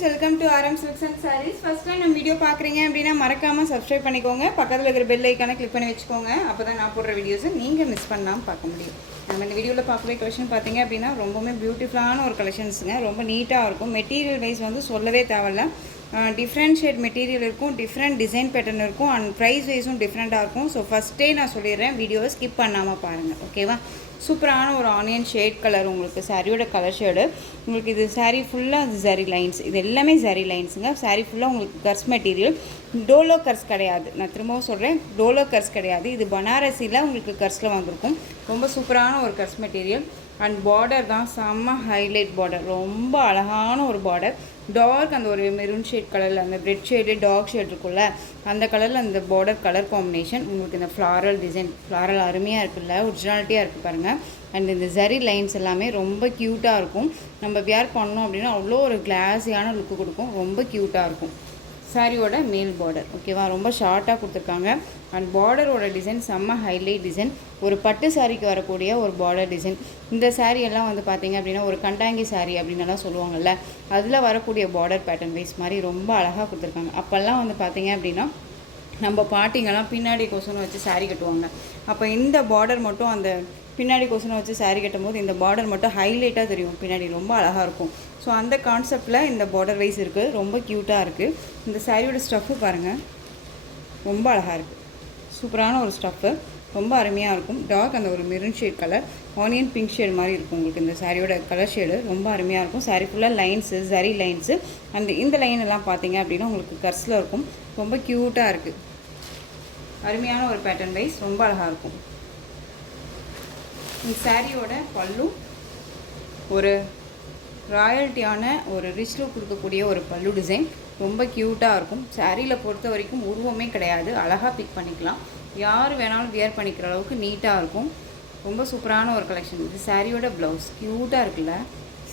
Friends, welcome to RM Silks and Sarees. First time நம்ம video பார்க்குறீங்க அப்படின்னா மறக்காமல் சப்ஸ்கிரைப் பண்ணிக்கோங்க. பக்கத்தில் இருக்கிற பெல் ஐக்கானை கிளிக் பண்ணி வச்சுக்கோங்க. அப்போ தான் நான் போடுற வீடியோஸை நீங்கள் மிஸ் பண்ணாமல் பார்க்க முடியும். நம்ம இந்த வீடியோவில் பார்க்கக்கூடிய கலெக்ஷன் பார்த்தீங்க அப்படின்னா ரொம்பவுமே பியூட்டிஃபுல்லான ஒரு கலெக்ஷன்ஸுங்க. ரொம்ப நீட்டாக இருக்கும். மெட்டீரியல் வைஸ் வந்து சொல்லவே தேவையில்ல. டிஃப்ரெண்ட் ஷேட் மெட்டீரியல் இருக்கும், டிஃப்ரெண்ட் டிசைன் பேட்டர்ன் இருக்கும், அண்ட் ப்ரைஸ் வைஸும் டிஃப்ரெண்ட்டாக இருக்கும். ஸோ ஃபஸ்ட்டே நான் சொல்லிடுறேன், வீடியோவை ஸ்கிப் பண்ணாமல் பாருங்கள், ஓகேவா? சூப்பரான ஒரு ஆனியன் ஷேட் கலர் உங்களுக்கு சாரியோட கலர் ஷேடு. உங்களுக்கு இது சாரீ ஃபுல்லாக அது ஜரி லைன்ஸ், இது எல்லாமே ஜரி லைன்ஸுங்க. சாரீ ஃபுல்லாக உங்களுக்கு கர்ஸ் மெட்டீரியல், டோலோ கர்ஸ் கிடையாது. நான் திரும்பவும் சொல்கிறேன், டோலோ கர்ஸ் கிடையாது. இது பனாரசியில் உங்களுக்கு கர்ஸில் வந்திருக்கும். ரொம்ப சூப்பரான ஒரு கர்ஸ் மெட்டீரியல். அண்ட் பார்டர் தான் செம்ம ஹைலைட் பார்டர், ரொம்ப அழகான ஒரு பார்டர். டார்க் அந்த ஒரு மெரூன் ஷேட் கலரில், அந்த ரெட் ஷேடு டார்க் ஷேட் இருக்குல்ல, அந்த கலரில் அந்த பார்டர் கலர் காம்பினேஷன். உங்களுக்கு இந்த ஃப்ளாரல் டிசைன், ஃப்ளாரல் அருமையாக இருக்குல்ல, ஒரிஜினாலிட்டியாக இருக்குது பாருங்கள். அண்ட் இந்த ஜரி லைன்ஸ் எல்லாமே ரொம்ப க்யூட்டாக இருக்கும். நம்ம வியர் பண்ணோம் அப்படின்னா அவ்வளோ ஒரு கிளாஸியான லுக்கு கொடுக்கும். ரொம்ப க்யூட்டாக இருக்கும். சாரியோட மேல் பார்டர், ஓகேவா? ரொம்ப ஷார்ட்டாக கொடுத்துருக்காங்க. அண்ட் பார்டரோட டிசைன் செம்ம ஹைலைட் டிசைன். ஒரு பட்டு சாரிக்கு வரக்கூடிய ஒரு பார்டர் டிசைன். இந்த சாரீ எல்லாம் வந்து பார்த்திங்க அப்படின்னா ஒரு கண்டாங்கி சாரீ அப்படின்னலாம் சொல்லுவாங்கள்ல, அதில் வரக்கூடிய பார்டர் பேட்டர்ன் வைஸ் மாதிரி ரொம்ப அழகாக கொடுத்துருக்காங்க. அப்போல்லாம் வந்து பார்த்திங்க அப்படின்னா நம்ம பாட்டிங்கெல்லாம் பின்னாடி கொசுன்னு வச்சு சாரீ கட்டுவாங்க. அப்போ இந்த பார்டர் மட்டும், அந்த பின்னாடி கொசுனை வச்சு சாரீ கட்டும் போது இந்த பார்டர் மட்டும் ஹைலைட்டாக தெரியும், பின்னாடி ரொம்ப அழகாக இருக்கும். ஸோ அந்த கான்செப்டில் இந்த பார்டர் வைஸ் இருக்குது. ரொம்ப க்யூட்டாக இருக்குது. இந்த சாரியோட ஸ்டஃப்பு பாருங்கள், ரொம்ப அழகாக இருக்குது. சூப்பரான ஒரு ஸ்டஃப்பு, ரொம்ப அருமையாக இருக்கும். டார்க் அந்த ஒரு maroon shade colour, onion pink shade மாதிரி இருக்கும் உங்களுக்கு இந்த சாரியோட கலர் ஷேடு. ரொம்ப அருமையாக இருக்கும். சாரீ ஃபுல்லாக லைன்ஸு, ஜரி லைன்ஸு. அந்த இந்த லைன் எல்லாம் பார்த்தீங்க அப்படின்னா உங்களுக்கு கர்ஸில் இருக்கும். ரொம்ப க்யூட்டாக இருக்குது. அருமையான ஒரு பேட்டர்ன் வைஸ், ரொம்ப அழகாக இருக்கும். இந்த சாரியோட பல்லு ஒரு ராயல்ட்டியான ஒரு ரிச் லுக் கொடுக்கக்கூடிய ஒரு பல்லு டிசைன். ரொம்ப க்யூட்டாக இருக்கும். சாரியில் பொறுத்த வரைக்கும் உருவமே கிடையாது, அழகாக பிக் பண்ணிக்கலாம். யார் வேணாலும் வியர் பண்ணிக்கிற அளவுக்கு நீட்டாக இருக்கும். ரொம்ப சூப்பரான ஒரு கலெக்ஷன். இது சாரியோட ப்ளவுஸ் க்யூட்டாக இருக்குல்ல,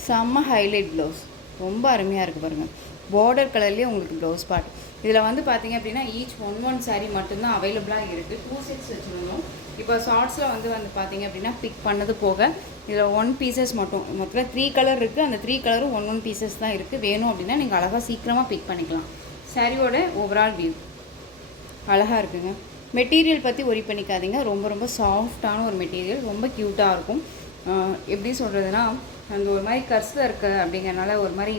செம்ம ஹைலைட் ப்ளவுஸ், ரொம்ப அருமையாக இருக்குது பாருங்கள். பார்டர் கலர்லேயே உங்களுக்கு ப்ளவுஸ் பார்ட். இதில் வந்து பார்த்திங்க அப்படின்னா ஈச் ஒன் சாரீ மட்டும்தான் அவைலபிளாக இருக்குது. 2 செட்ஸ் வச்சுருந்தோம். இப்போ ஷார்ட்ஸில் வந்து பார்த்திங்க அப்படின்னா பிக் பண்ணது போக இதில் 1 பீசஸ் மட்டும், மொத்தத்தில் 3 கலர் இருக்குது. அந்த 3 கலரும் 1 பீசஸ் தான் இருக்குது. வேணும் அப்படின்னா நீங்கள் அழகாக சீக்கிரமாக பிக் பண்ணிக்கலாம். சாரியோட ஓவரால் வியூ அழகாக இருக்குங்க. மெட்டீரியல் பற்றி ஒரி பண்ணிக்காதீங்க. ரொம்ப ரொம்ப சாஃப்டான ஒரு மெட்டீரியல், ரொம்ப க்யூட்டாக இருக்கும். எப்படி சொல்கிறதுனா, அந்த ஒரு மாதிரி கர்ஸில் இருக்க அப்படிங்கிறனால ஒரு மாதிரி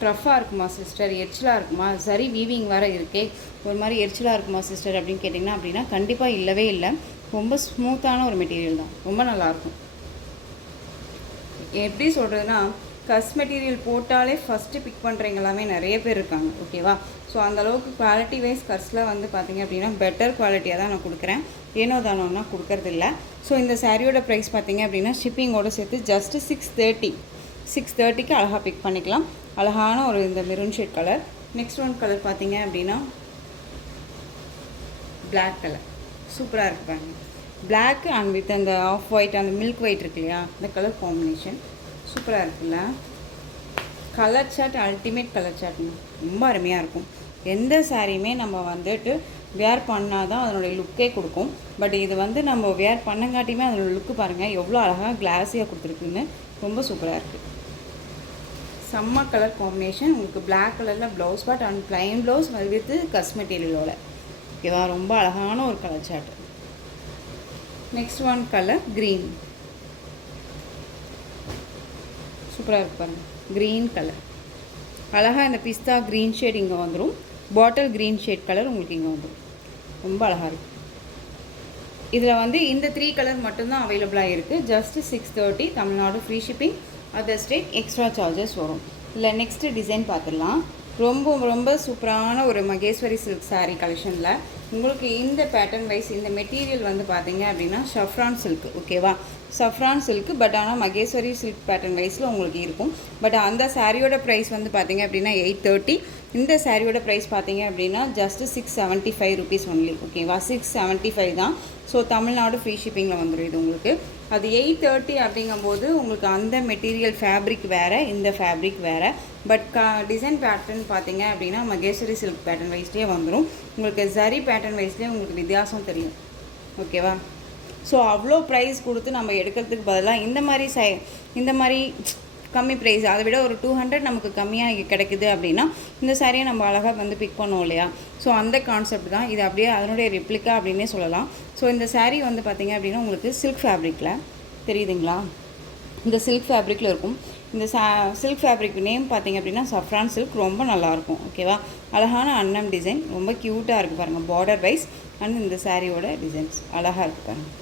ட்ரஃபாக இருக்குமா சிஸ்டர், எரிச்சலாக இருக்குமா, சரி வீவிங் வேறு இருக்கே, ஒரு மாதிரி எரிச்சலாக இருக்குமா சிஸ்டர் அப்படின்னு கேட்டிங்கன்னா அப்படின்னா கண்டிப்பாக இல்லவே இல்லை. ரொம்ப ஸ்மூத்தான ஒரு மெட்டீரியல் தான், ரொம்ப நல்லாயிருக்கும். எப்படி சொல்கிறதுனா, கஸ் மெட்டீரியல் போட்டாலே ஃபஸ்ட்டு பிக் பண்ணுறவங்க எல்லாமே நிறைய பேர் இருக்காங்க, ஓகேவா? ஸோ அந்தளவுக்கு குவாலிட்டி வைஸ் கர்ஸில் வந்து பார்த்திங்க அப்படின்னா பெட்டர் குவாலிட்டியாக தான் நான் கொடுக்குறேன். ஏனோ தானோன்னா கொடுக்கறதில்ல. ஸோ இந்த சாரியோட ப்ரைஸ் பார்த்திங்க அப்படின்னா ஷிப்பிங்கோடு சேர்த்து ஜஸ்ட்டு 630க்கு அழகாக பிக் பண்ணிக்கலாம். அழகான ஒரு இந்த maroon shade colour. Next one colour பார்த்திங்க அப்படின்னா பிளாக் கலர், சூப்பராக இருக்குது பாருங்க. பிளாக் அண்ட் வித் அந்த ஆஃப் ஒயிட், அந்த மில்க் ஒயிட் இருக்கு இல்லையா, இந்த கலர் காம்பினேஷன் சூப்பராக இருக்குல்ல. கலர் சார்ட் அல்டிமேட் கலர் சார்ட்ங்க, ரொம்ப அருமையாக இருக்கும். எந்த சாரியுமே நம்ம வந்துட்டு வேர் பண்ணால் தான் அதனுடைய லுக்கே கொடுக்கும். பட் இது வந்து நம்ம வேர் பண்ணங்காட்டியுமே அதனோட லுக்கு பாருங்கள் எவ்வளோ அழகாக கிளாஸியாக கொடுத்துருக்குன்னு, ரொம்ப சூப்பராக இருக்குது. செம்ம கலர் காம்பினேஷன். உங்களுக்கு பிளாக் கலரில் blouse part and plain blouse with கஸ் மெட்டீரியலோட, ஓகேவா? ரொம்ப அழகான ஒரு colour chart. Next one colour green, சூப்பராக இருக்கு பாருங்கள். க்ரீன் கலர் அழகாக, இந்த பிஸ்தா க்ரீன் ஷேட் இங்கே வந்துடும். பாட்டில் க்ரீன் ஷேட் கலர் உங்களுக்கு இங்கே வந்துடும். ரொம்ப அழகாக இருக்குது. இதில் வந்து இந்த 3 கலர் மட்டும்தான் அவைலபிளாக இருக்குது. Just 630, Tamil Nadu free shipping, other state extra charges வரும். இல்லை நெக்ஸ்ட்டு டிசைன் பார்த்துடலாம். ரொம்ப ரொம்ப சூப்பரான ஒரு மகேஸ்வரி சில்க் சாரீ கலெக்ஷனில் உங்களுக்கு இந்த பேட்டர்ன் வைஸ் இந்த மெட்டீரியல் வந்து பார்த்தீங்க அப்படின்னா ஷஃப்ரான் சில்க், ஓகேவா? சஃப்ரான் சில்க்கு, பட் ஆனால் மகேஸ்வரி சில்க் பேட்டர்ன் வைஸில் உங்களுக்கு இருக்கும். பட் அந்த சாரியோட ப்ரைஸ் வந்து பார்த்திங்க அப்படின்னா 830. இந்த சாரியோட ப்ரைஸ் பார்த்திங்க அப்படின்னா ஜஸ்ட்டு 675 ருபீஸ் ஒன்லி, ஓகேவா? 675 தான். ஸோ தமிழ்நாடு ஃப்ரீ ஷிப்பிங்கில் வந்துடும் இது உங்களுக்கு. அது 830 அப்படிங்கும்போது உங்களுக்கு அந்த மெட்டீரியல் ஃபேப்ரிக் வேறு, இந்த ஃபேப்ரிக் வேறு. பட் டிசைன் பேட்டர்ன் பார்த்திங்க அப்படின்னா மகேஸ்வரி சில்க் பேட்டர்ன் வைஸ்லேயே வந்துடும். உங்களுக்கு ஜரி பேட்டர்ன் வைஸ்லேயே உங்களுக்கு வித்தியாசம் தெரியும், ஓகேவா? ஸோ அவ்வளோ ப்ரைஸ் கொடுத்து நம்ம எடுக்கிறதுக்கு பதிலாக இந்த மாதிரி கம்மி ப்ரைஸ், அதை விட ஒரு 200 நமக்கு கம்மியாக கிடைக்குது அப்படின்னா இந்த சாரியை நம்ம அழகாக வந்து பிக் பண்ணுவோம் இல்லையா. ஸோ அந்த கான்செப்ட் தான் இது. அப்படியே அதனுடைய ரெப்ளிகா அப்படின்னே சொல்லலாம். ஸோ இந்த சாரீ வந்து பார்த்திங்க அப்படின்னா உங்களுக்கு சில்க் ஃபேப்ரிக்கில் தெரியுதுங்களா, இந்த சில்க் ஃபேப்ரிக்கில் இருக்கும். இந்த சில்க் ஃபேப்ரிக் நேம் பார்த்திங்க அப்படின்னா சஃப்ரான் சில்க். ரொம்ப நல்லாயிருக்கும். ஓகேவா, அழகான அன்னம் டிசைன், ரொம்ப க்யூட்டாக இருக்குது பாருங்கள் பார்டர் வைஸ். அண்ட் இந்த சாரியோட டிசைன்ஸ் அழகாக இருக்குது பாருங்கள்,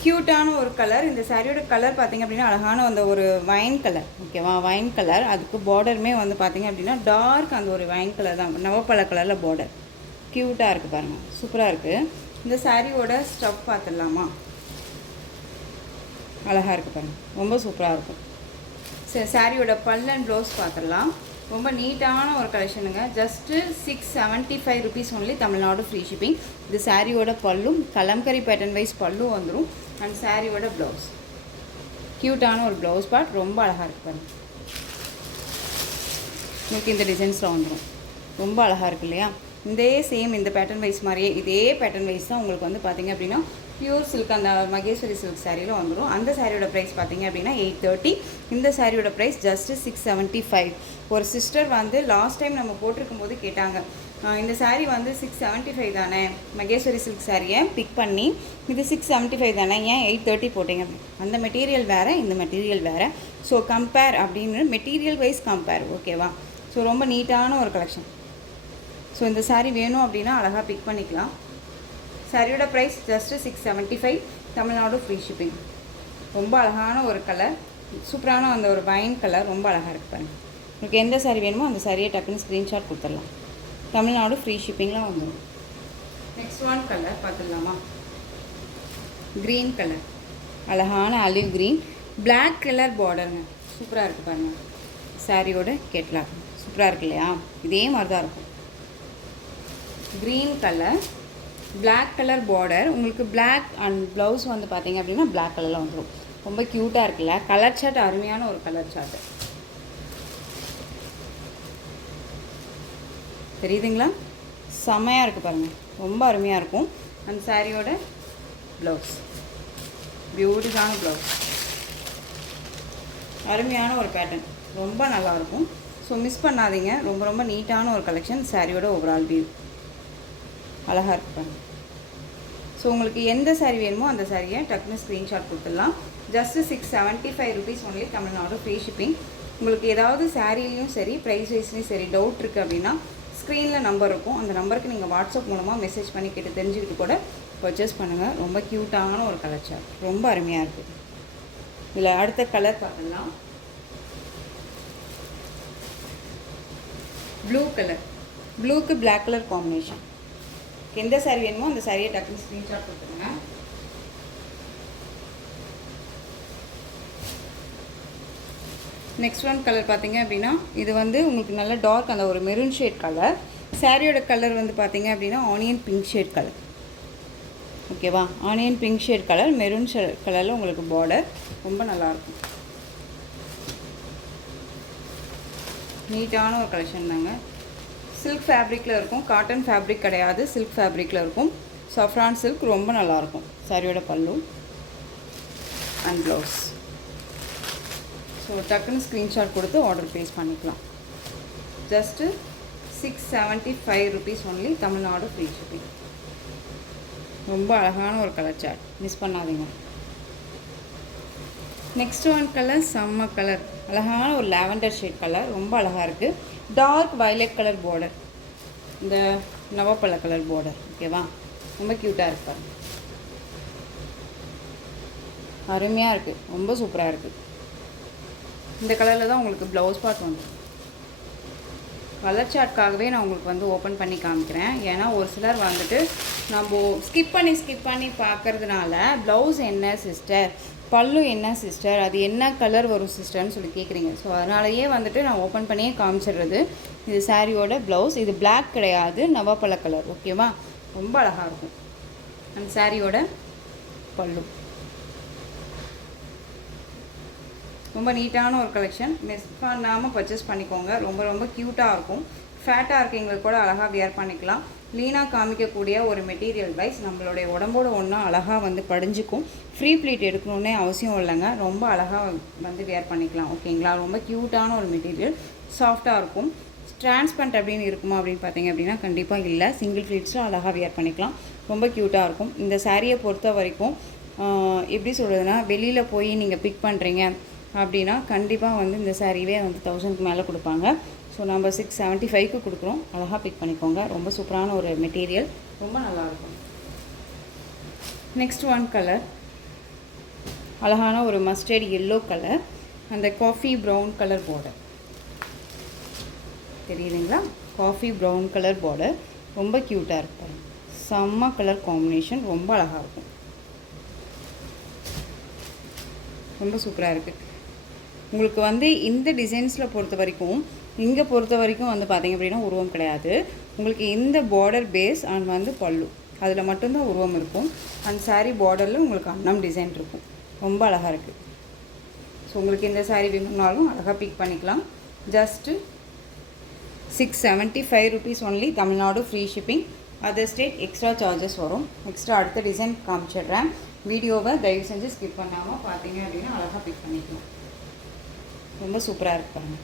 க்யூட்டான ஒரு கலர். இந்த சாரியோட கலர் பார்த்திங்க அப்படின்னா அழகான அந்த ஒரு வைன் கலர். ஓகேவா, வைன் கலர். அதுக்கு பார்டருமே வந்து பார்த்திங்க அப்படின்னா டார்க் அந்த ஒரு வைன் கலர் தான், நவப்பழ கலரில் பார்டர். க்யூட்டாக இருக்குது பாருங்கள், சூப்பராக இருக்குது. இந்த சாரியோட ஸ்டஃப் பார்த்துடலாமா, அழகாக இருக்குது பாருங்கள், ரொம்ப சூப்பராக இருக்கும். சரி, சாரியோட பல் அண்ட் ப்ளவுஸ் பார்த்துடலாம். ரொம்ப நீட்டான ஒரு கலெக்ஷனுங்க. Just 675 rupees only, Tamil Nadu free shipping. இது சாரியோட பல்லும் கலம்கரி பேட்டர்ன் வைஸ் பல்லும் வந்துடும். அண்ட் சாரியோட ப்ளவுஸ் க்யூட்டான ஒரு ப்ளவுஸ் பார்ட், ரொம்ப அழகாக இருக்குது பாருங்கள். உங்களுக்கு இந்த டிசைன்ஸில் வந்துடும், ரொம்ப அழகாக இருக்குது இல்லையா. இதே சேம் இந்த பேட்டர்ன் வைஸ் மாதிரியே இதே பேட்டர்ன் வைஸ் தான் உங்களுக்கு வந்து பார்த்திங்க அப்படின்னா பியூர் சில்க் அந்த மகேஸ்வரி சில்க் சாரியில் வந்துடும். அந்த சாரியோட ப்ரைஸ் பார்த்திங்க அப்படின்னா 830. இந்த சாரியோட ப்ரைஸ் ஜஸ்ட்டு 675. ஒரு சிஸ்டர் வந்து லாஸ்ட் டைம் நம்ம போட்டிருக்கும் போது கேட்டாங்க, இந்த சாரீ வந்து 675 தானே, மகேஸ்வரி சில்க் சாரியை பிக் பண்ணி இது 675 தானே, ஏன் 830 போட்டிங்க. அந்த மெட்டீரியல் வேறு, இந்த மெட்டீரியல் வேறு. ஸோ கம்பேர் அப்படின்னு மெட்டீரியல் வைஸ் கம்பேர். ஓகேவா, ஸோ ரொம்ப நீட்டான ஒரு கலெக்ஷன். ஸோ இந்த சாரீ வேணும் அப்படின்னா அழகாக பிக் பண்ணிக்கலாம். சாரியோட price just 675, Tamil Nadu free shipping. ரொம்ப அழகான ஒரு கலர், சூப்பரான அந்த ஒரு வைன் கலர், ரொம்ப அழகாக இருக்குது பாருங்கள். உங்களுக்கு எந்த சாரீ வேணுமோ அந்த சாரியை டக்குன்னு ஸ்க்ரீன்ஷாட் கொடுத்துடலாம். தமிழ்நாடு ஃப்ரீ ஷிப்பிங்லாம் வந்துடும். நெக்ஸ்ட் ஒன் கலர் பார்த்துடலாமா, க்ரீன் கலர், அழகான ஆலிவ் க்ரீன், பிளாக் கலர் பார்டருங்க, சூப்பராக இருக்குது பாருங்கள். சாரியோட கேட்லாக் சூப்பராக இருக்கு இல்லையா, இதே மாதிரி தான் இருக்கும். Green colour, black colour border. உங்களுக்கு பிளாக் அண்ட் ப்ளவுஸ் வந்து பார்த்திங்க அப்படின்னா பிளாக் கலரில் வந்துடும். ரொம்ப க்யூட்டாக இருக்குல்ல, கலர் சார்ட் அருமையான ஒரு கலர் சார்ட்டு. தெரியுதுங்களா, செம்மையாக இருக்குது பாருங்கள், ரொம்ப அருமையாக இருக்கும். அந்த சாரியோட ப்ளவுஸ் பியூட்டிஃபுல்லான ப்ளவுஸ், அருமையான ஒரு பேட்டர்ன், ரொம்ப நல்லாயிருக்கும். ஸோ மிஸ் பண்ணாதீங்க, ரொம்ப ரொம்ப நீட்டான ஒரு கலெக்ஷன். சாரியோட ஓவரால் வியூ அழகாக இருக்குது பாருங்கள். ஸோ உங்களுக்கு எந்த சாரீ வேணுமோ அந்த சாரியை டக்குன்னு ஸ்க்ரீன்ஷாட் கொடுத்துடலாம். Just 675 rupees only, Tamil Nadu free shipping. உங்களுக்கு ஏதாவது சாரீலையும் சரி ப்ரைஸ் வைஸ்லையும் சரி டவுட் இருக்குது அப்படின்னா ஸ்க்ரீனில் நம்பர் இருக்கும், அந்த நம்பருக்கு நீங்கள் வாட்ஸ்அப் மூலமாக மெசேஜ் பண்ணி கேட்டு தெரிஞ்சுக்கிட்டு கூட பர்ச்சேஸ் பண்ணுங்கள். ரொம்ப க்யூட்டான ஒரு கலர் சார்ட், ரொம்ப அருமையாக இருக்குது. இதில் அடுத்த கலர் பார்க்கலாம், ப்ளூ கலர். ப்ளூக்கு பிளாக் கலர் காம்பினேஷன். எந்த சாரீ வேணுமோ அந்த சாரியை டக்குன்னு ஸ்க்ரீன்ஷாட் கொடுத்துருங்க. நெக்ஸ்ட் ஒன் கலர் பார்த்தீங்க அப்படின்னா இது வந்து உங்களுக்கு நல்ல டார்க் அந்த ஒரு மெரூன் ஷேட் கலர். சாரியோட கலர் வந்து பார்த்தீங்க அப்படின்னா ஆனியன் பிங்க் ஷேட் கலர். ஓகேவா, onion pink shade colour, maroon கலரில் உங்களுக்கு பார்டர், ரொம்ப நல்லாயிருக்கும். நீட்டான ஒரு கலெக்ஷன் தாங்க. சில்க் ஃபேப்ரிக்கில் இருக்கும், காட்டன் ஃபேப்ரிக் கிடையாது, சில்க் ஃபேப்ரிக்கில் இருக்கும். சஃப்ரான் சில்க், ரொம்ப நல்லாயிருக்கும். சாரியோட பல்லு அண்ட் ப்ளவுஸ். ஸோ டக்குன்னு ஸ்க்ரீன்ஷாட் கொடுத்து ஆர்டர் ப்ளேஸ் பண்ணிக்கலாம். Just 675 rupees only, Tamil Nadu free shipping. ரொம்ப அழகான ஒரு கலர் சார்ட், மிஸ் பண்ணாதீங்க. நெக்ஸ்ட் ஒன் கலர் செம்ம கலர், அழகான ஒரு லாவெண்டர் ஷேட் கலர், ரொம்ப அழகாக இருக்குது. டார்க் வயலட் கலர் பார்டர், இந்த நவப்பழ கலர் பார்டர். ஓகேவா, ரொம்ப க்யூட்டாக இருக்கு பாருங்க, அருமையாக இருக்குது, ரொம்ப சூப்பராக இருக்குது. இந்த கலரில் தான் உங்களுக்கு ப்ளவுஸ் பார்ட் வந்துடும். கலர் சார்ட்காகவே நான் உங்களுக்கு வந்து ஓப்பன் பண்ணி காமிக்கிறேன். ஏன்னா ஒரு சிலர் வந்துட்டு நம்ம ஸ்கிப் பண்ணி பார்க்கறதுனால ப்ளவுஸ் என்ன சிஸ்டர், பல்லு என்ன சிஸ்டர், அது என்ன கலர் வரும் சிஸ்டர்னு சொல்லி கேட்குறீங்க. ஸோ அதனாலேயே வந்துட்டு நான் ஓப்பன் பண்ணியே காமிச்சிடுறது. இது சாரியோட ப்ளவுஸ், இது பிளாக் கிடையாது, நவப்பழ கலர். ஓகேவா, ரொம்ப அழகாக இருக்கும். அந்த சாரியோட பல்லு ரொம்ப நீட்டான ஒரு கலெக்ஷன், மிஸ் பண்ணாமல் பர்ச்சேஸ் பண்ணிக்கோங்க. ரொம்ப ரொம்ப க்யூட்டாக இருக்கும். ஃபேட்டாக இருக்கவங்களுக்கு கூட அழகாக வியர் பண்ணிக்கலாம். லீனாக காமிக்கக்கூடிய ஒரு மெட்டீரியல் வைஸ் நம்மளுடைய உடம்போட ஒன்றா அழகாக வந்து படிஞ்சுக்கும். ஃப்ரீ ப்ளீட் எடுக்கணுன்னே அவசியம் இல்லைங்க, ரொம்ப அழகாக வந்து வியர் பண்ணிக்கலாம். ஓகேங்களா, ரொம்ப க்யூட்டான ஒரு மெட்டீரியல், சாஃப்டாக இருக்கும். டிரான்ஸ்பரண்ட் அப்படின்னு இருக்குமா அப்படின்னு பார்த்தீங்க அப்படின்னா கண்டிப்பாக இல்லை. சிங்கிள் ப்ளீட்ஸில் அழகாக வியர் பண்ணிக்கலாம், ரொம்ப க்யூட்டாக இருக்கும். இந்த சாரியை பொறுத்த வரைக்கும் எப்படி சொல்கிறதுனா, வெளியில் போய் நீங்கள் பிக் பண்ணுறீங்க அப்படின்னா கண்டிப்பாக வந்து இந்த சாரீவே வந்து 1000க்கு மேலே கொடுப்பாங்க. ஸோ நம்ம 675க்கு கொடுக்குறோம், அழகாக பிக் பண்ணிக்கோங்க. ரொம்ப சூப்பரான ஒரு மெட்டீரியல், ரொம்ப நல்லாயிருக்கும். நெக்ஸ்ட் ஒன் கலர், அழகான ஒரு மஸ்டர்ட் எல்லோ கலர், அந்த காஃபி ப்ரௌன் கலர் பார்டர் தெரியுதுங்களா, காஃபி ப்ரௌன் கலர் பார்டர், ரொம்ப க்யூட்டாக இருக்கும். செம்ம கலர் காம்பினேஷன், ரொம்ப அழகாக இருக்கும், ரொம்ப சூப்பராக இருக்குது. உங்களுக்கு வந்து இந்த டிசைன்ஸில் பொறுத்த வரைக்கும், இங்கே பொறுத்த வரைக்கும் வந்து பார்த்திங்க அப்படின்னா உருவம் கிடையாது. உங்களுக்கு இந்த பார்டர் பேஸ் அண்ட் வந்து பல்லு, அதில் மட்டும்தான் உருவம் இருக்கும். அந்த சாரீ பார்டரில் உங்களுக்கு அன்னம் டிசைன் இருக்கும், ரொம்ப அழகாக இருக்குது. ஸோ உங்களுக்கு இந்த சாரீ வேணும்னாலும் அழகாக பிக் பண்ணிக்கலாம். Just 675 rupees only, Tamil Nadu free shipping. Other state extra charges வரும். எக்ஸ்ட்ரா அடுத்த டிசைன் காமிச்சிடுறேன். வீடியோவை தயவு செஞ்சு ஸ்கிப் பண்ணாமல் பார்த்தீங்க அப்படின்னா அழகாக பிக் பண்ணிக்கலாம், ரொம்ப சூப்பராக இருப்பாங்க.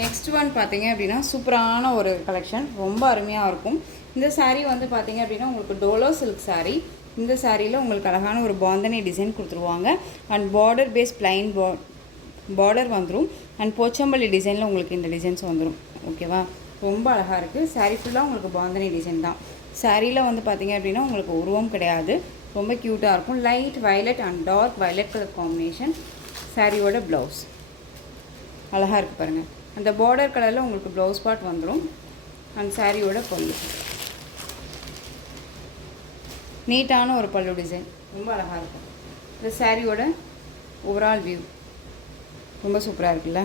நெக்ஸ்ட் ஒன் பார்த்தீங்க அப்படின்னா சூப்பரான ஒரு கலெக்ஷன், ரொம்ப அருமையாக இருக்கும். இந்த சாரீ வந்து பார்த்தீங்க அப்படின்னா உங்களுக்கு டோலோ சில்க் சாரீ. இந்த சாரியில் உங்களுக்கு அழகான ஒரு பாந்தனி டிசைன் கொடுத்துருவாங்க. And border base plain border வந்துடும். அண்ட் போச்சம்பள்ளி டிசைனில் உங்களுக்கு இந்த டிசைன்ஸ் வந்துடும். ஓகேவா, ரொம்ப அழகாக இருக்குது. சாரீ ஃபுல்லாக உங்களுக்கு பாந்தனி டிசைன் தான். சாரியில் வந்து பார்த்திங்க அப்படின்னா உங்களுக்கு உருவம் கிடையாது, ரொம்ப க்யூட்டாக இருக்கும். Light violet and dark violet colour combination. சாரியோட ப்ளவுஸ் அழகாக இருக்குது பாருங்கள். அந்த பார்டர் கலரில் உங்களுக்கு ப்ளவுஸ் பார்ட் வந்துடும். அண்ட் சாரியோட பல்லு, நீட்டான ஒரு பல்லு டிசைன், ரொம்ப அழகாக இருக்கும். இந்த சாரியோட ஓவரால் வியூ ரொம்ப சூப்பராக இருக்குல்ல,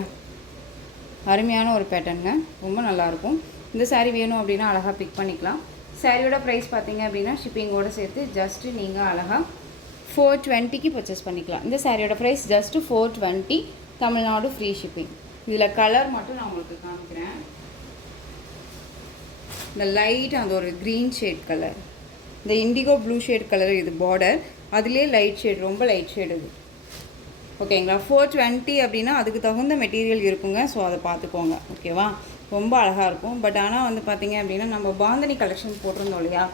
அருமையான ஒரு பேட்டர்னுங்க, ரொம்ப நல்லாயிருக்கும். இந்த சாரீ வேணும் அப்படின்னா அழகாக பிக் பண்ணிக்கலாம். சாரியோட ப்ரைஸ் பார்த்தீங்க அப்படின்னா ஷிப்பிங்கோடு சேர்த்து ஜஸ்ட்டு நீங்கள் அழகாக 420க்கு பர்ச்சேஸ் பண்ணிக்கலாம். இந்த சாரியோட price just 420, Tamil Nadu free shipping. இதில் கலர் மட்டும் நான் உங்களுக்கு காமிக்கிறேன். இந்த லைட் அந்த ஒரு க்ரீன் ஷேட் கலர், இந்த இண்டிகோ ப்ளூ ஷேட் கலர், இது பார்டர், அதுலேயே லைட் ஷேட், ரொம்ப லைட் ஷேட் இது. ஓகேங்களா, 420 அப்படின்னா அதுக்கு தகுந்த மெட்டீரியல் இருக்குங்க. ஸோ அதை பார்த்துக்கோங்க. ஓகேவா, ரொம்ப அழகாக இருக்கும். பட் ஆனால் வந்து பார்த்திங்க அப்படின்னா நம்ம பாந்தனி கலெக்ஷன் போட்டிருந்தோம் இல்லையா,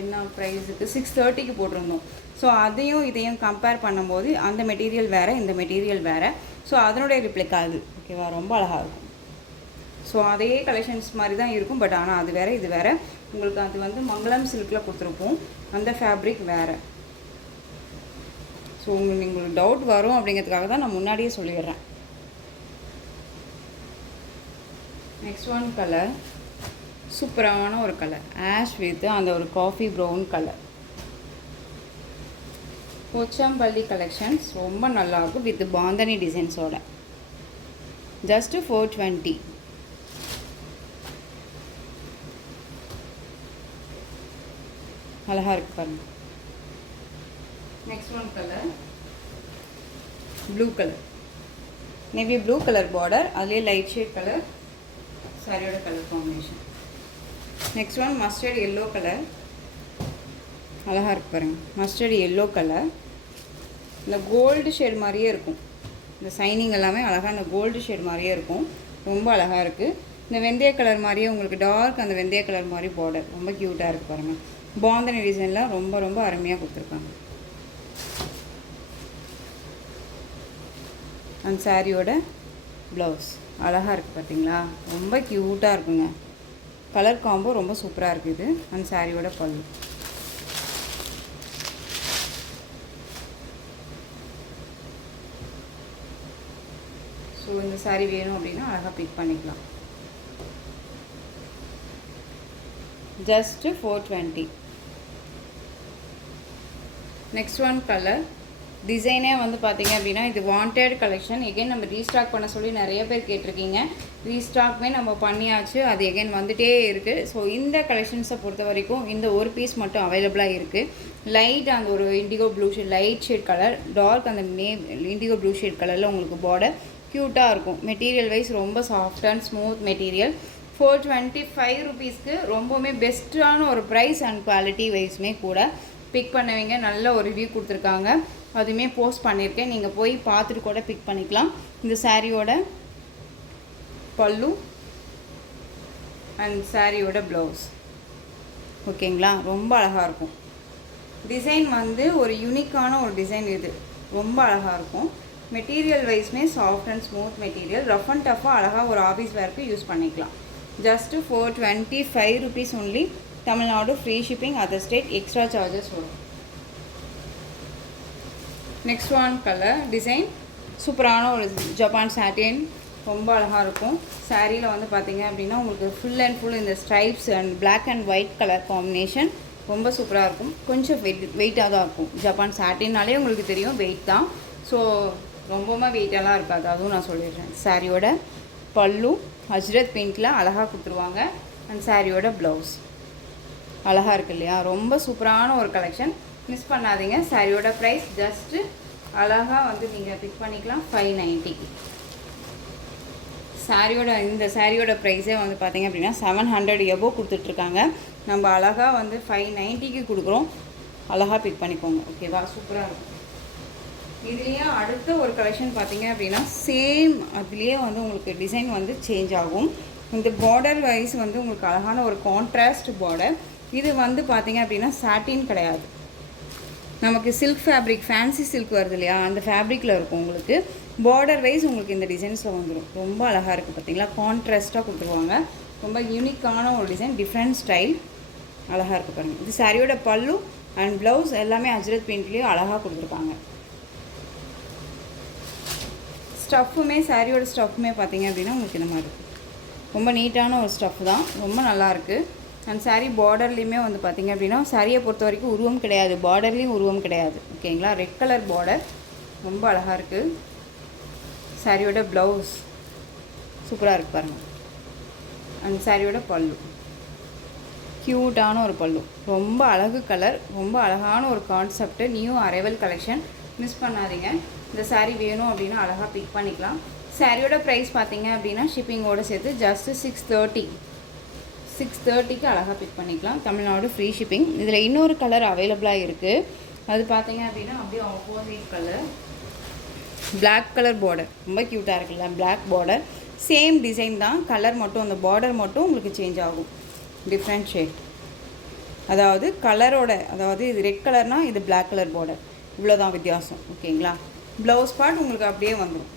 என்ன ப்ரைஸுக்கு 630க்கு போட்டிருந்தோம். ஸோ அதையும் இதையும் கம்பேர் பண்ணும்போது அந்த மெட்டீரியல் வேறு, இந்த மெட்டீரியல் வேறு. ஸோ அதனுடைய ரிப்ளிகா அது. ஓகேவா, ரொம்ப அழகாக இருக்கும். ஸோ அதே கலெக்ஷன்ஸ் மாதிரி தான் இருக்கும். பட் ஆனால் அது வேறு, இது வேறு. உங்களுக்கு அது வந்து மங்களம் சில்கில் கொடுத்துருப்போம், அந்த ஃபேப்ரிக் வேறு. ஸோ உங்களுக்கு டவுட் வரும் அப்படிங்கிறதுக்காக தான் நான் முன்னாடியே சொல்லிடுறேன். நெக்ஸ்ட் ஒன் கலர், சூப்பரான ஒரு கலர், ஆஷ் வித் அந்த ஒரு coffee brown colour, Pochampally collections, ரொம்ப நல்லாயிருக்கும். வித் பாந்தனி டிசைன்ஸோட ஜஸ்ட்டு 420. அழகாக இருக்குது பாருங்கள். Next one colour, blue colour, navy blue colour border, அதுலேயே லைட் ஷேட் கலர், சாரியோட colour combination. Next one mustard yellow colour, அழகாக இருக்குது பாருங்கள். மஸ்டர்ட் எல்லோ கலர், இந்த கோல்டு ஷேட் மாதிரியே இருக்கும். இந்த சைனிங் எல்லாமே அழகாக இந்த கோல்டு ஷேட் மாதிரியே இருக்கும், ரொம்ப அழகாக இருக்குது. இந்த வெந்தய கலர் மாதிரியே உங்களுக்கு டார்க் அந்த வெந்தய கலர் மாதிரி பார்டர், ரொம்ப க்யூட்டாக இருக்குது பாருங்கள். பாந்தனி டிசைன்லாம் ரொம்ப ரொம்ப அருமையாக கொடுத்துருக்காங்க. அந்த சாரியோட ப்ளவுஸ் அழகாக இருக்குது பார்த்தீங்களா, ரொம்ப க்யூட்டாக இருக்குங்க. கலர் காம்போ ரொம்ப சூப்பராக இருக்குது. அந்த சாரியோட பல்லு, ஸோ இந்த சாரி வேணும் அப்படின்னா அழகாக பிக் பண்ணிக்கலாம். ஜஸ்ட்டு 420. நெக்ஸ்ட் ஒன் கலர், டிசைனே வந்து பார்த்திங்க அப்படின்னா இது வாண்டட் கலெக்ஷன். எகைன் நம்ம ரீஸ்டாக் பண்ண சொல்லி நிறைய பேர் கேட்டிருக்கீங்க. ரீஸ்டாக்மே நம்ம பண்ணியாச்சு, அது எகைன் வந்துகிட்டே இருக்குது. ஸோ இந்த கலெக்ஷன்ஸை பொறுத்த வரைக்கும் இந்த ஒரு பீஸ் மட்டும் அவைலபிளாக இருக்குது. லைட் அந்த ஒரு indigo blue shade, light shade colour, dark அந்த இண்டிகோ ப்ளூ ஷேட் கலரில் உங்களுக்கு பார்டர், க்யூட்டாக இருக்கும். மெட்டீரியல் வைஸ் ரொம்ப சாஃப்ட் அண்ட் ஸ்மூத் மெட்டீரியல். 425 ருபீஸ்க்கு ரொம்பவுமே பெஸ்ட்டான ஒரு ப்ரைஸ் அண்ட் குவாலிட்டி வைஸுமே கூட. பிக் பண்ணுவீங்க. நல்ல ஒரு ரிவ்யூ கொடுத்துருக்காங்க, அதுவுமே போஸ்ட் பண்ணியிருக்கேன், நீங்கள் போய் பார்த்துட்டு கூட பிக் பண்ணிக்கலாம். இந்த சாரியோட பல்லு அண்ட் சாரியோட ப்ளவுஸ். ஓகேங்களா, ரொம்ப அழகாக இருக்கும். டிசைன் வந்து ஒரு யூனிக்கான ஒரு டிசைன், இது ரொம்ப அழகாக இருக்கும். மெட்டீரியல் வைஸ்மே soft and smooth material. Rough and டஃப்பாக அழகாக ஒரு ஆஃபீஸ் வேர்க்கு யூஸ் பண்ணிக்கலாம். Just 425 rupees only. Tamil Nadu free shipping, other state extra charges வரும். நெக்ஸ்ட் ஒன் கலர் டிசைன் சூப்பரான ஒரு ஜப்பான் சாட்டின், ரொம்ப அழகாக இருக்கும். சாரியில் வந்து பார்த்திங்க அப்படின்னா உங்களுக்கு ஃபுல் அண்ட் ஃபுல் இந்த stripes and black and white colour combination ரொம்ப சூப்பராக இருக்கும். கொஞ்சம் வெயிட்டாக தான் இருக்கும். ஜப்பான் சாட்டின்னாலே உங்களுக்கு தெரியும் வெயிட் தான். ஸோ ரொம்பவுமே வெயிட்டெல்லாம் இருக்காது, அதுவும் நான் சொல்லிடுறேன். சாரியோட பல்லு அஜ்ரத் பிங்க்கில் அழகாக கொடுத்துருவாங்க. அண்ட் சாரியோட ப்ளவுஸ் அழகாக இருக்குது இல்லையா, ரொம்ப சூப்பரான ஒரு கலெக்ஷன். மிஸ் பண்ணாதீங்க. சாரியோட ப்ரைஸ் ஜஸ்ட்டு அழகாக வந்து நீங்கள் பிக் பண்ணிக்கலாம் 590. சாரியோட இந்த சாரியோட ப்ரைஸே வந்து பார்த்திங்க அப்படின்னா 700 எபோவ் கொடுத்துட்ருக்காங்க. நம்ம அழகாக வந்து 590க்கு கொடுக்குறோம். அழகாக பிக் பண்ணிக்கோங்க. ஓகேவா, சூப்பராக இருக்கும். இதுலேயே அடுத்த ஒரு கலெக்ஷன் பார்த்திங்க அப்படின்னா சேம் அதுலேயே வந்து உங்களுக்கு டிசைன் வந்து சேஞ்ச் ஆகும். இந்த பார்டர் வைஸ் வந்து உங்களுக்கு அழகான ஒரு கான்ட்ராஸ்ட் பார்டர். இது வந்து பார்த்திங்க அப்படின்னா சாட்டின் கிடையாது, நமக்கு சில்க் ஃபேப்ரிக், ஃபேன்சி சில்க் வருது இல்லையா, அந்த ஃபேப்ரிக்கில் இருக்கும். உங்களுக்கு பார்டர் வைஸ் உங்களுக்கு இந்த டிசைன்ஸில் வந்துடும். ரொம்ப அழகாக இருக்குது பார்த்தீங்களா, கான்ட்ராஸ்ட்டாக கொடுத்துருவாங்க. ரொம்ப யூனிக்கான ஒரு டிசைன், டிஃப்ரெண்ட் ஸ்டைல், அழகாக இருக்குது பாருங்கள். இது சாரியோட பல்லு அண்ட் ப்ளவுஸ் எல்லாமே அஜ்ரத் பிரிண்ட்லேயும் அழகாக கொடுத்துருப்பாங்க. ஸ்டஃப்புமே சாரியோட ஸ்டஃப்புமே பார்த்திங்க அப்படின்னா உங்களுக்கு இந்த மாதிரி இருக்குது. ரொம்ப நீட்டான ஒரு ஸ்டஃப் தான், ரொம்ப நல்லாயிருக்கு. அண்ட் சாரீ பார்டர்லேயுமே வந்து பார்த்திங்க அப்படின்னா சாரியை பொறுத்த வரைக்கும் உருவம் கிடையாது, பார்டர்லேயும் உருவம் கிடையாது. ஓகேங்களா, ரெட் கலர் பார்டர் ரொம்ப அழகாக இருக்குது. சாரியோட ப்ளவுஸ் சூப்பராக இருக்குது பாருங்கள். அண்ட் சாரியோட பல்லு க்யூட்டான ஒரு பல்லு, ரொம்ப அழகு கலர், ரொம்ப அழகான ஒரு concept. New arrival collection, miss பண்ணாதீங்க. இந்த சாரீ வேணும் அப்படின்னா அழகாக பிக் பண்ணிக்கலாம். சாரியோட ப்ரைஸ் பார்த்திங்க அப்படின்னா ஷிப்பிங்கோடு சேர்த்து ஜஸ்ட்டு 630க்கு அழகாக பிக் பண்ணிக்கலாம். Tamil Nadu free shipping. இதில் இன்னொரு கலர் அவைலபிளாக இருக்குது. அது பார்த்திங்க அப்படின்னா அப்படியே opposite colour, black colour border, ரொம்ப க்யூட்டாக இருக்குல்ல, பிளாக் பார்டர். சேம் டிசைன் தான், கலர் மட்டும் அந்த பார்டர் மட்டும் உங்களுக்கு சேஞ்ச் ஆகும், டிஃப்ரெண்ட் ஷேட். அதாவது கலரோட, அதாவது இது ரெட் கலர்னால் இது பிளாக் கலர் பார்டர், இவ்வளோதான் வித்தியாசம். ஓகேங்களா, ப்ளவுஸ் பார்ட் உங்களுக்கு அப்படியே வந்துடும்.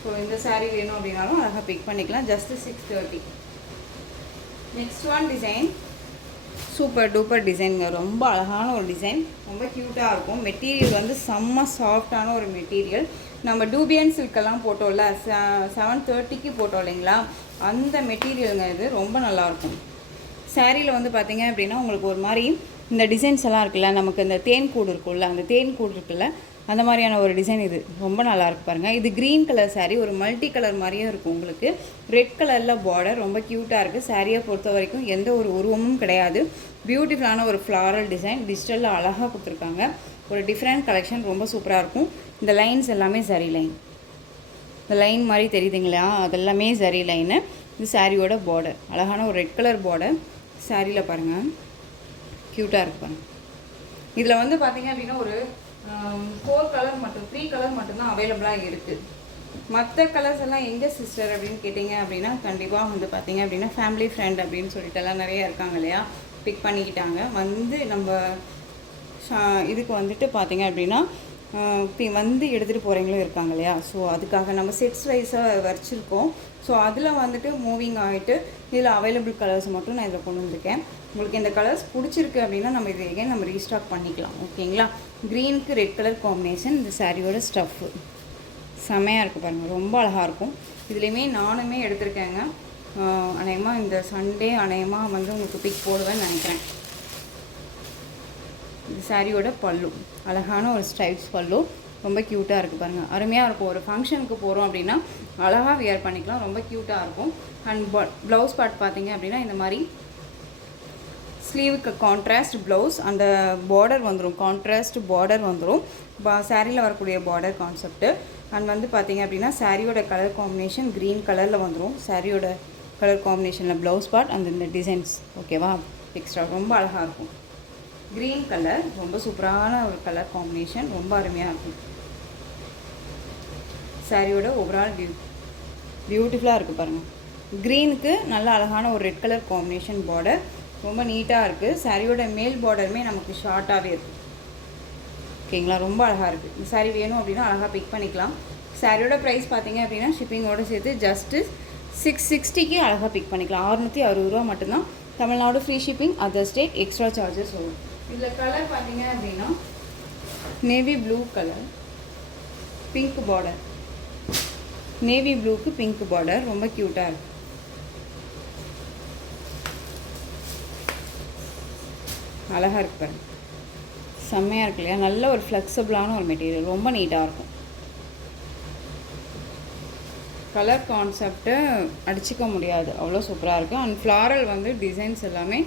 ஸோ இந்த சாரீ வேணும் அப்படின்னாலும் அழகாக பிக் பண்ணிக்கலாம். Just 630. Next one design super duper டிசைனுங்க, ரொம்ப அழகான ஒரு டிசைன், ரொம்ப க்யூட்டாக இருக்கும். மெட்டீரியல் வந்து செம்ம சாஃப்டான ஒரு மெட்டீரியல். நம்ம டூபியன் சில்கெல்லாம் போட்டோம்ல, 730க்கு போட்டோம் இல்லைங்களா, அந்த மெட்டீரியலுங்க. இது ரொம்ப நல்லாயிருக்கும். சாரியில் வந்து பார்த்திங்க அப்படின்னா உங்களுக்கு ஒரு மாதிரி இந்த டிசைன்ஸ் எல்லாம் இருக்குல்ல, நமக்கு இந்த தேன் கூடு இருக்குல்ல, அந்த தேன் கூடு இருக்குல்ல, அந்த மாதிரியான ஒரு டிசைன். இது ரொம்ப நல்லாயிருக்கு பாருங்கள். இது க்ரீன் கலர் சாரீ, ஒரு மல்டி கலர் மாதிரியும் இருக்கும். உங்களுக்கு ரெட் கலரில் பார்டர், ரொம்ப க்யூட்டாக இருக்குது. சாரியை பொறுத்த வரைக்கும் எந்த ஒரு உருவமும் கிடையாது. பியூட்டிஃபுல்லான ஒரு ஃப்ளாரல் டிசைன், டிஜிட்டலில் அழகாக கொடுத்துருக்காங்க. ஒரு டிஃப்ரெண்ட் கலெக்ஷன், ரொம்ப சூப்பராக இருக்கும். இந்த லைன்ஸ் எல்லாமே சரி லைன், இந்த லைன் மாதிரி தெரியுதுங்களா, அதெல்லாமே சரி லைனு. இது சாரியோட பார்டர், அழகான ஒரு ரெட் கலர் பார்டர் சாரியில் பாருங்கள், க்யூட்டாக இருக்குது பாருங்கள். இதில் வந்து பார்த்திங்க அப்படின்னா ஒரு 4 கலர் மட்டும், 3 கலர் மட்டும்தான் அவைலபிளாக இருக்குது. மற்ற கலர்ஸ் எல்லாம் எங்கே சிஸ்டர் அப்படின்னு கேட்டிங்க அப்படின்னா கண்டிப்பாக வந்து பார்த்திங்க அப்படின்னா ஃபேமிலி ஃப்ரெண்ட் அப்படின்னு சொல்லிட்டு எல்லாம் நிறைய இருக்காங்க இல்லையா, பிக் பண்ணிக்கிட்டாங்க. வந்து நம்ம இதுக்கு வந்துட்டு பார்த்திங்க அப்படின்னா வந்து எடுத்துகிட்டு போகிறவங்களும் இருக்காங்க இல்லையா. ஸோ அதுக்காக நம்ம செட்ஸ் வைஸாக வச்சுருக்கோம். ஸோ அதில் வந்துட்டு மூவிங் ஆகிட்டு இதில் அவைலபிள் கலர்ஸ் மட்டும் நான் இதில் கொண்டு வந்திருக்கேன். உங்களுக்கு இந்த கலர்ஸ் பிடிச்சிருக்கு அப்படின்னா நம்ம இது எங்கே நம்ம ரீஸ்டாக் பண்ணிக்கலாம். ஓகேங்களா, க்ரீனுக்கு ரெட் கலர் காம்பினேஷன். இந்த சாரியோட ஸ்டஃப்பு செமையாக இருக்குது பாருங்கள், ரொம்ப அழகாக இருக்கும். இதுலேயுமே நானுமே எடுத்திருக்கேங்க. அநேகமாக இந்த சண்டே அநேகமாக வந்து உங்களுக்கு பிக் போடுவேன்னு நினைக்கிறேன். இந்த சாரியோட பல்லு அழகான ஒரு ஸ்டைப்ஸ் பல்லு, ரொம்ப க்யூட்டாக இருக்குது பாருங்கள், அருமையாக இருக்கும். ஒரு ஃபங்க்ஷனுக்கு போகிறோம் அப்படின்னா அழகாக வியர் பண்ணிக்கலாம், ரொம்ப க்யூட்டாக இருக்கும். அண்ட் ப்ளவுஸ் பார்ட் பார்த்திங்க அப்படின்னா இந்த மாதிரி ஸ்லீவுக்கு கான்ட்ராஸ்ட் ப்ளவுஸ், அந்த பார்டர் வந்துடும், கான்ட்ராஸ்ட் பார்டர் வந்துடும், சாரியில் வரக்கூடிய பார்டர் கான்செப்ட்டு. அண்ட் வந்து பார்த்திங்க அப்படின்னா சாரியோட கலர் காம்பினேஷன் க்ரீன் கலரில் வந்துடும். சாரியோட கலர் காம்பினேஷனில் ப்ளவுஸ் பார்ட் அந்த இந்த டிசைன்ஸ் ஓகேவா எக்ஸ்ட்ரா ரொம்ப அழகாக இருக்கும். க்ரீன் கலர் ரொம்ப சூப்பரான ஒரு கலர் காம்பினேஷன், ரொம்ப அருமையாக இருக்கும். சாரியோட ஓவரால் பியூட்டிஃபுல்லாக இருக்குது பாருங்கள். க்ரீனுக்கு நல்ல அழகான ஒரு ரெட் கலர் காம்பினேஷன் பார்டர், ரொம்ப நீட்டாக இருக்குது. சாரியோட மேல் பார்டருமே நமக்கு ஷார்ட்டாகவே இருக்குது ஓகேங்களா, ரொம்ப அழகாக இருக்குது. இந்த சாரீ வேணும் அப்படின்னா அழகாக பிக் பண்ணிக்கலாம். சாரியோட ப்ரைஸ் பார்த்தீங்க அப்படின்னா ஷிப்பிங்கோடு சேர்த்து ஜஸ்ட்டு 660க்கு அழகாக பிக் பண்ணிக்கலாம். 660 ரூபா மட்டும்தான். Tamil Nadu free shipping, other state extra charges வரும். இதில் கலர் பார்த்தீங்க அப்படின்னா navy blue colour, pink border, navy ப்ளூக்கு பிங்க் பார்டர், ரொம்ப க்யூட்டாக இருக்குது. அழகாக இருக்கு பாருங்க, செம்மையாக இருக்கு இல்லையா. நல்ல ஒரு ஃப்ளெக்சிபிளான ஒரு மெட்டீரியல், ரொம்ப நீட்டாக இருக்கும். கலர் கான்செப்ட்டு அடிச்சிக்க முடியாது, அவ்வளோ சூப்பராக இருக்குது. அண்ட் ஃப்ளாரல் வந்து டிசைன்ஸ் எல்லாமே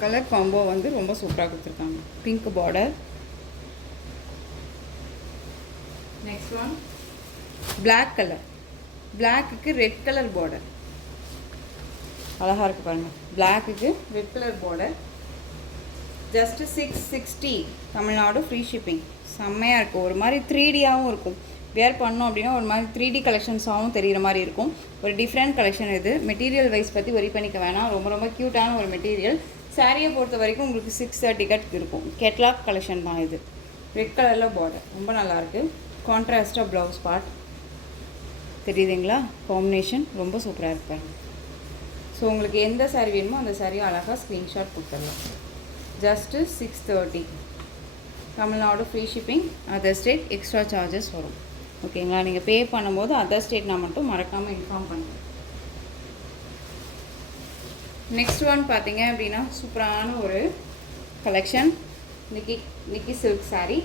கலர் காம்போ வந்து ரொம்ப சூப்பராக கொடுத்துருக்காங்க. Pink border. Next one black colour, பிளாக்குக்கு ரெட் கலர் பார்டர், அழகாக இருக்குது பாருங்கள். பிளாக்குக்கு red colour border, just 660 Tamil Nadu free shipping. செம்மையாக இருக்கும், ஒரு மாதிரி 3Dயாகவும் இருக்கும். வேர் பண்ணோம் அப்படின்னா ஒரு மாதிரி 3D கலெக்ஷன்ஸாகவும் தெரிகிற மாதிரி இருக்கும். ஒரு டிஃப்ரெண்ட் கலெக்ஷன் இது. மெட்டீரியல் வைஸ் பற்றி ஒரி பண்ணிக்க வேணாம், ரொம்ப ரொம்ப க்யூட்டான ஒரு மெட்டீரியல். சாரியை பொறுத்த வரைக்கும் உங்களுக்கு 630 கட் இருக்கும். கேட்லாக் கலெக்ஷன் தான் இது. ரெட் கலரில் பார்டர், ரொம்ப நல்லாயிருக்கு. கான்ட்ராஸ்டாக ப்ளவுஸ் பார்ட் தெரியுதுங்களா, காம்பினேஷன் ரொம்ப சூப்பராக இருப்பாங்க. ஸோ உங்களுக்கு எந்த சாரீ வேணுமோ அந்த சாரியை அழகாக ஸ்க்ரீன்ஷாட் கொடுத்துடலாம். Just 630 Tamil Nadu free shipping, other state extra charges வரும் ஓகேங்களா. நீங்கள் பே பண்ணும்போது அதர் ஸ்டேட்னா மட்டும் மறக்காமல் இன்ஃபார்ம் பண்ணுங்கள். நெக்ஸ்ட் ஒன் பார்த்தீங்க அப்படின்னா சூப்பரான ஒரு கலெக்ஷன், நிக்கி சில்க் சாரீ,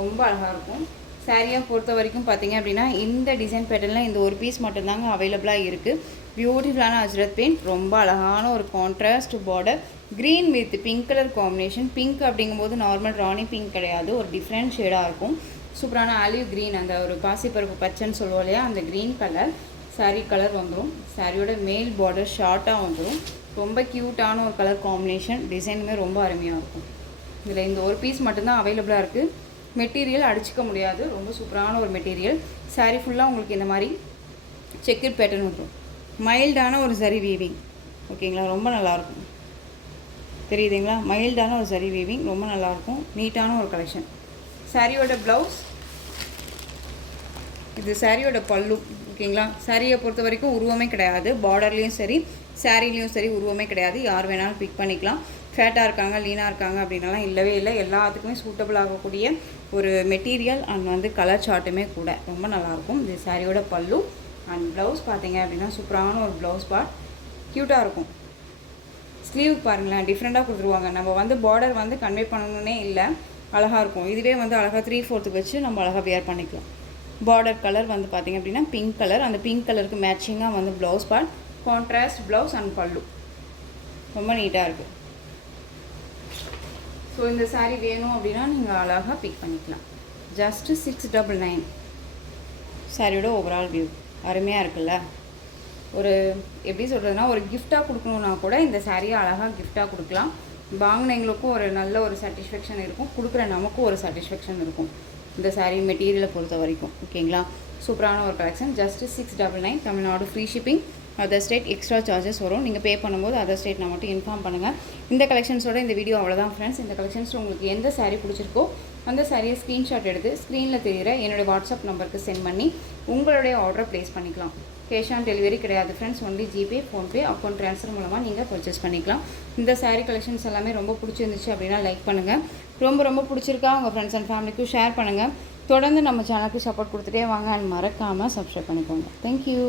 ரொம்ப அழகாக இருக்கும். சாரியை பொறுத்த வரைக்கும் பார்த்தீங்க அப்படின்னா இந்த டிசைன் பேட்டர்னில் இந்த ஒரு பீஸ் மட்டும்தாங்க அவைலபிளாக இருக்குது. பியூட்டிஃபுல்லான அஜ்ரத் பெயிண்ட், ரொம்ப அழகான ஒரு contrast border, green with pink colour combination. Pink அப்படிங்கும்போது நார்மல் ராணி பிங்க் கிடையாது, ஒரு டிஃப்ரெண்ட் ஷேடாக இருக்கும். சூப்பரான ஆலிவ் க்ரீன், அந்த ஒரு பாசிப்பருப்பு பச்சைன்னு சொல்லுவோம் இல்லையா, அந்த க்ரீன் கலர் சாரீ கலர் வந்துடும். சாரியோட மேல் பார்டர் ஷார்ட்டாக வந்துடும். ரொம்ப க்யூட்டான ஒரு கலர் காம்பினேஷன், டிசைனுமே ரொம்ப அருமையாக இருக்கும். இதில் இந்த ஒரு பீஸ் மட்டும்தான் அவைலபிளாக இருக்குது. மெட்டீரியல் அடிச்சிக்க முடியாது, ரொம்ப சூப்பரான ஒரு மெட்டீரியல். சாரீ ஃபுல்லாக உங்களுக்கு இந்த மாதிரி செக்கட் பேட்டர்ன் வந்துடும். மைல்டான ஒரு சரி வீவிங் ஓகேங்களா, ரொம்ப நல்லாயிருக்கும். தெரியுதுங்களா, மைல்டான ஒரு சரி வீவிங், ரொம்ப நல்லாயிருக்கும். நீட்டான ஒரு கலெக்ஷன். சாரியோட ப்ளவுஸ், இது சாரியோட பல்லு ஓகேங்களா. சாரியை பொறுத்த வரைக்கும் உருவமே கிடையாது, பார்டர்லேயும் சரி சாரிலையும் சரி உருவமே கிடையாது. யார் வேணாலும் பிக் பண்ணிக்கலாம். ஃபேட்டாக இருக்காங்க, லீனாக இருக்காங்க அப்படின்னாலாம் இல்லவே இல்லை. எல்லாத்துக்குமே சூட்டபிள் ஆகக்கூடிய ஒரு மெட்டீரியல் அண்ட் வந்து கலர் சார்ட்டுமே கூட ரொம்ப நல்லாயிருக்கும். இது சாரியோட பல்லு. அண்ட் ப்ளவுஸ் பார்த்தீங்க அப்படின்னா சூப்பரான ஒரு ப்ளவுஸ் பார்ட், க்யூட்டாக இருக்கும். ஸ்லீவ் பாருங்களேன், டிஃப்ரெண்ட்டாக கொடுத்துருவாங்க. நம்ம வந்து பார்டர் வந்து கன்வே பண்ணணுன்னே இல்லை, அழகாக இருக்கும். இதுவே வந்து அழகாக 3/4 வச்சு நம்ம அழகாக வியர் பண்ணிக்கலாம். பார்டர் கலர் வந்து பார்த்திங்க அப்படின்னா பிங்க் கலர், அந்த பிங்க் கலருக்கு மேட்சிங்காக வந்து blouse part, contrast blouse and பல்லு, ரொம்ப நீட்டாக இருக்குது. ஸோ இந்த சாரீ வேணும் அப்படின்னா நீங்கள் அழகாக பிக் பண்ணிக்கலாம். ஜஸ்ட்டு 699 சாரியோட ஓவரால் வியூ அருமையாக இருக்குல்ல. ஒரு எப்படி சொல்கிறதுனா, ஒரு கிஃப்டாக கொடுக்கணுன்னா கூட இந்த சாரியை அழகாக கிஃப்டாக கொடுக்கலாம். வாங்கினவங்களுக்கும் ஒரு நல்ல ஒரு சாட்டிஸ்ஃபேக்ஷன் இருக்கும், கொடுக்குற நமக்கும் ஒரு சாட்டிஸ்ஃபேக்ஷன் இருக்கும் இந்த சாரீ மெட்டீரியலை பொறுத்த வரைக்கும் ஓகேங்களா. சூப்பரான ஒரு collection. Just 699 Tamil Nadu free shipping, other state extra charges வரும். நீங்கள் பே பண்ணும்போது அதர் ஸ்டேட் நான் மட்டும் இன்ஃபார்ம் பண்ணுங்கள். இந்த கலெக்ஷன்ஸோட இந்த வீடியோ அவ்வளோதான் ஃப்ரெண்ட்ஸ். இந்த கலெக்ஷன்ஸில் உங்களுக்கு எந்த சாரீ பிடிச்சிருக்கோ அந்த சாரியை ஸ்க்ரீன்ஷாட் எடுத்து ஸ்க்ரீனில் தெரிகிற என்னுடைய வாட்ஸ்அப் நம்பருக்கு சென்ட் பண்ணி உங்களுடைய ஆர்டரை ப்ளேஸ் பண்ணிக்கலாம். கேஷ் ஆன் டெலிவரி கிடையாது friends, only GPay, PhonePe, account transfer மூலமாக நீங்கள் பர்ச்சேஸ் பண்ணிக்கலாம். இந்த சாரீ கலெக்ஷன்ஸ் எல்லாமே ரொம்ப பிடிச்சிருந்துச்சு அப்படின்னா லைக் பண்ணுங்கள். ரொம்ப பிடிச்சிருக்கா உங்கள் ஃப்ரெண்ட்ஸ் அண்ட் ஃபேமிலிக்கும் ஷேர் பண்ணுங்கள். தொடர்ந்து நம்ம சேனலுக்கு சப்போர்ட் கொடுத்துட்டே வாங்க. அண்ட் மறக்காமல் சப்ஸ்கிரைப் பண்ணிக்கோங்க. தேங்க்யூ.